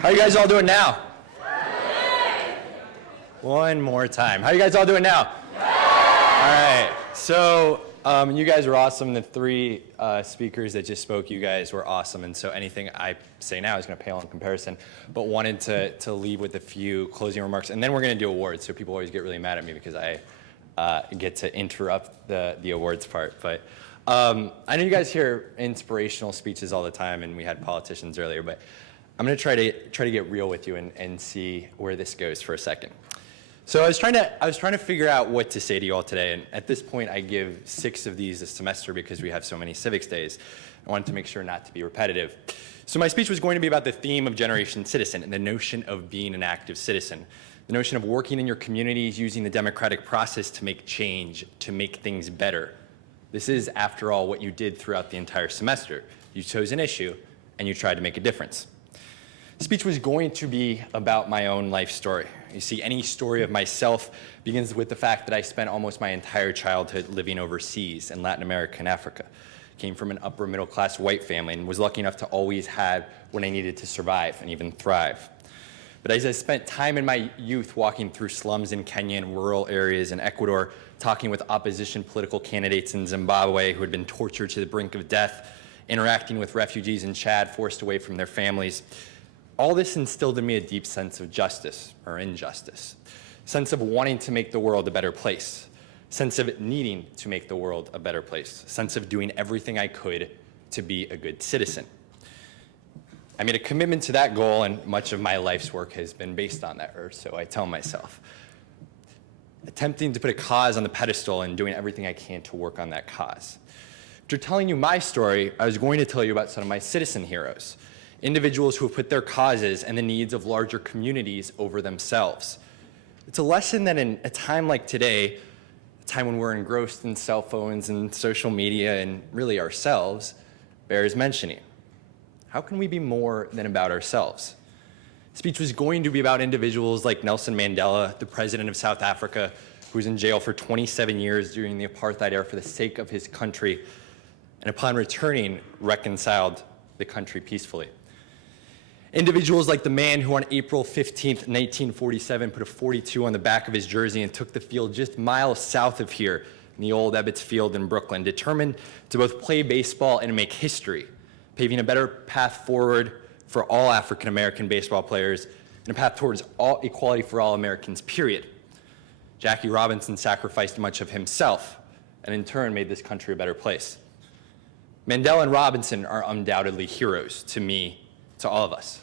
How you guys all doing now? One more time. How you guys all doing now? All right. So you guys are awesome. The three speakers that just spoke, you guys were awesome. And so anything I say now is going to pale in comparison. But wanted to leave with a few closing remarks. And then we're going to do awards. So people always get really mad at me because I get to interrupt the awards part. But I know you guys hear inspirational speeches all the time, and we had politicians earlier. But I'm going to try to get real with you and see where this goes for a second. So I was trying to figure out what to say to you all today, and at this point I give 6 of these a semester because we have so many civics days. I wanted to make sure not to be repetitive. So my speech was going to be about the theme of Generation Citizen and the notion of being an active citizen, the notion of working in your communities, using the democratic process to make change, to make things better. This is, after all, what you did throughout the entire semester. You chose an issue and you tried to make a difference. The speech was going to be about my own life story. You see, any story of myself begins with the fact that I spent almost my entire childhood living overseas in Latin America and Africa. Came from an upper middle class white family and was lucky enough to always have what I needed to survive and even thrive. But as I spent time in my youth walking through slums in Kenya and rural areas in Ecuador, talking with opposition political candidates in Zimbabwe who had been tortured to the brink of death, interacting with refugees in Chad forced away from their families, all this instilled in me a deep sense of justice or injustice, sense of wanting to make the world a better place, sense of needing to make the world a better place, sense of doing everything I could to be a good citizen. I made a commitment to that goal, and much of my life's work has been based on that, or so I tell myself. Attempting to put a cause on the pedestal and doing everything I can to work on that cause. After telling you my story, I was going to tell you about some of my citizen heroes, individuals who have put their causes and the needs of larger communities over themselves. It's a lesson that in a time like today, a time when we're engrossed in cell phones and social media and really ourselves, bears mentioning. How can we be more than about ourselves? The speech was going to be about individuals like Nelson Mandela, the president of South Africa, who was in jail for 27 years during the apartheid era for the sake of his country, and upon returning, reconciled the country peacefully. Individuals like the man who on April 15th, 1947 put a 42 on the back of his jersey and took the field just miles south of here in the old Ebbets Field in Brooklyn, determined to both play baseball and make history, paving a better path forward for all African American baseball players and a path towards equality for all Americans, period. Jackie Robinson sacrificed much of himself and in turn made this country a better place. Mandela and Robinson are undoubtedly heroes to me, to all of us.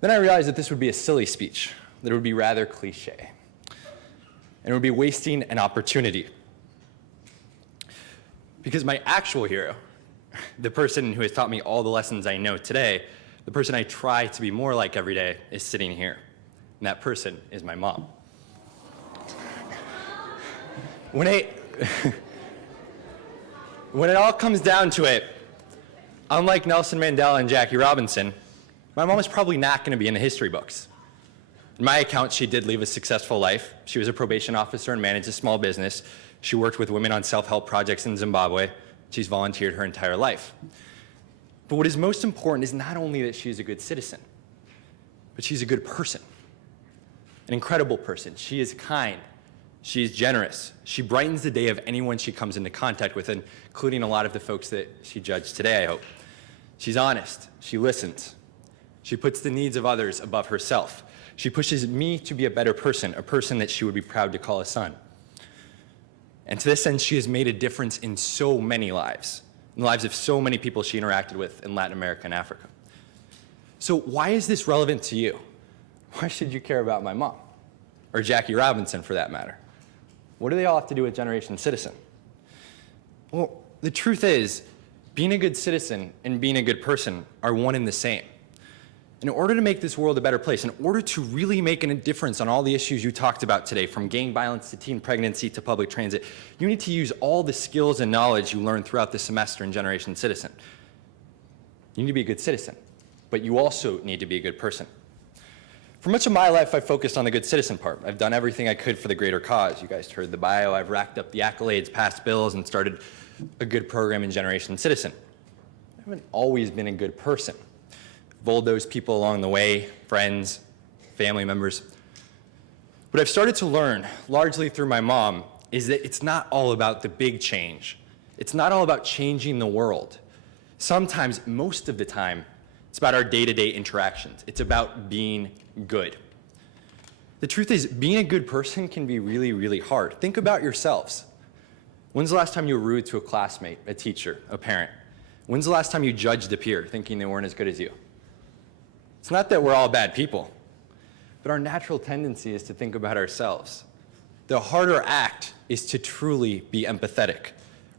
Then I realized that this would be a silly speech, that it would be rather cliche, and it would be wasting an opportunity. Because my actual hero, the person who has taught me all the lessons I know today, the person I try to be more like every day, is sitting here. And that person is my mom. When it all comes down to it, unlike Nelson Mandela and Jackie Robinson, my mom is probably not going to be in the history books. In my account, she did lead a successful life. She was a probation officer and managed a small business. She worked with women on self-help projects in Zimbabwe. She's volunteered her entire life. But what is most important is not only that she's a good citizen, but she's a good person, an incredible person. She is kind. She is generous. She brightens the day of anyone she comes into contact with, including a lot of the folks that she judged today, I hope. She's honest. She listens. She puts the needs of others above herself. She pushes me to be a better person, a person that she would be proud to call a son. And to this end, she has made a difference in so many lives, in the lives of so many people she interacted with in Latin America and Africa. So why is this relevant to you? Why should you care about my mom? Or Jackie Robinson, for that matter? What do they all have to do with Generation Citizen? Well, the truth is, being a good citizen and being a good person are one and the same. In order to make this world a better place, in order to really make a difference on all the issues you talked about today, from gang violence to teen pregnancy to public transit, you need to use all the skills and knowledge you learned throughout the semester in Generation Citizen. You need to be a good citizen, but you also need to be a good person. For much of my life, I've focused on the good citizen part. I've done everything I could for the greater cause. You guys heard the bio. I've racked up the accolades, passed bills, and started a good program in Generation Citizen. I haven't always been a good person. bulldoze people along the way, friends, family members. What I've started to learn, largely through my mom, is that it's not all about the big change. It's not all about changing the world. Sometimes, most of the time, it's about our day-to-day interactions. It's about being good. The truth is, being a good person can be really, really hard. Think about yourselves. When's the last time you were rude to a classmate, a teacher, a parent? When's the last time you judged a peer thinking they weren't as good as you? It's not that we're all bad people, but our natural tendency is to think about ourselves. The harder act is to truly be empathetic,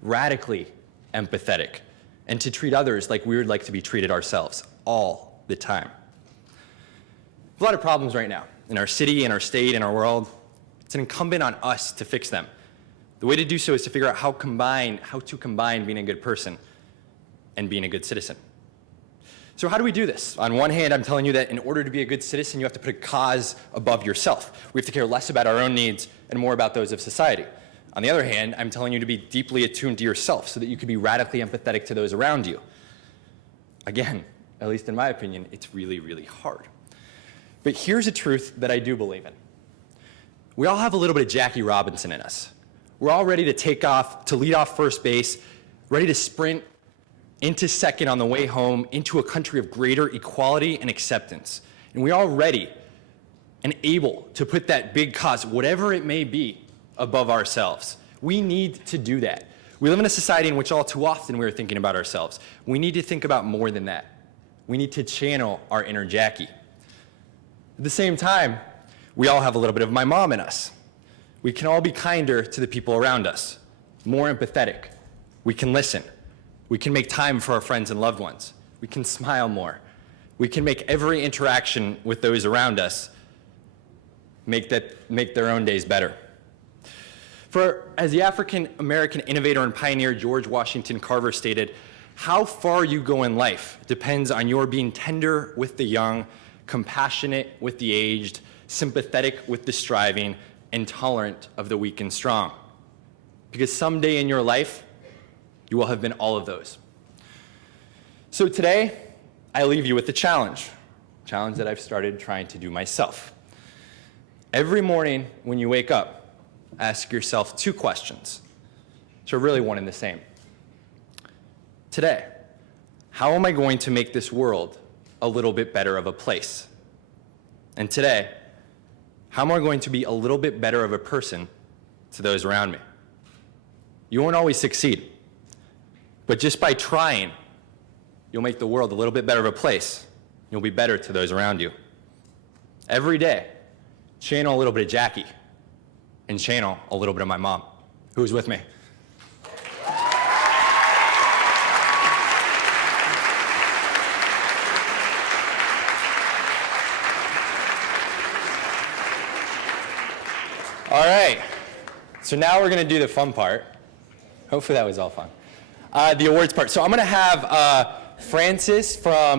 radically empathetic, and to treat others like we would like to be treated ourselves all the time. There's a lot of problems right now in our city, in our state, in our world. It's incumbent on us to fix them. The way to do so is to figure out how to combine being a good person and being a good citizen. So how do we do this? On one hand, I'm telling you that in order to be a good citizen, you have to put a cause above yourself. We have to care less about our own needs and more about those of society. On the other hand, I'm telling you to be deeply attuned to yourself so that you can be radically empathetic to those around you. Again, at least in my opinion, it's really, really hard. But here's a truth that I do believe in. We all have a little bit of Jackie Robinson in us. We're all ready to take off, to lead off first base, ready to sprint into second on the way home, into a country of greater equality and acceptance. And we're all ready and able to put that big cause, whatever it may be, above ourselves. We need to do that. We live in a society in which all too often we're thinking about ourselves. We need to think about more than that. We need to channel our inner Jackie. At the same time, we all have a little bit of my mom in us. We can all be kinder to the people around us, more empathetic. We can listen. We can make time for our friends and loved ones. We can smile more. We can make every interaction with those around us make their own days better. For as the African-American innovator and pioneer George Washington Carver stated, how far you go in life depends on your being tender with the young, compassionate with the aged, sympathetic with the striving, and tolerant of the weak and strong. Because someday in your life, you will have been all of those. So today, I leave you with a challenge that I've started trying to do myself. Every morning when you wake up, ask yourself 2 questions, which are really one and the same. Today, how am I going to make this world a little bit better of a place? And today, how am I going to be a little bit better of a person to those around me? You won't always succeed, but just by trying, you'll make the world a little bit better of a place. You'll be better to those around you. Every day, channel a little bit of Jackie and channel a little bit of my mom. Who's with me? All right, so now we're gonna do the fun part. Hopefully that was all fun. The awards part. So I'm gonna have Francis from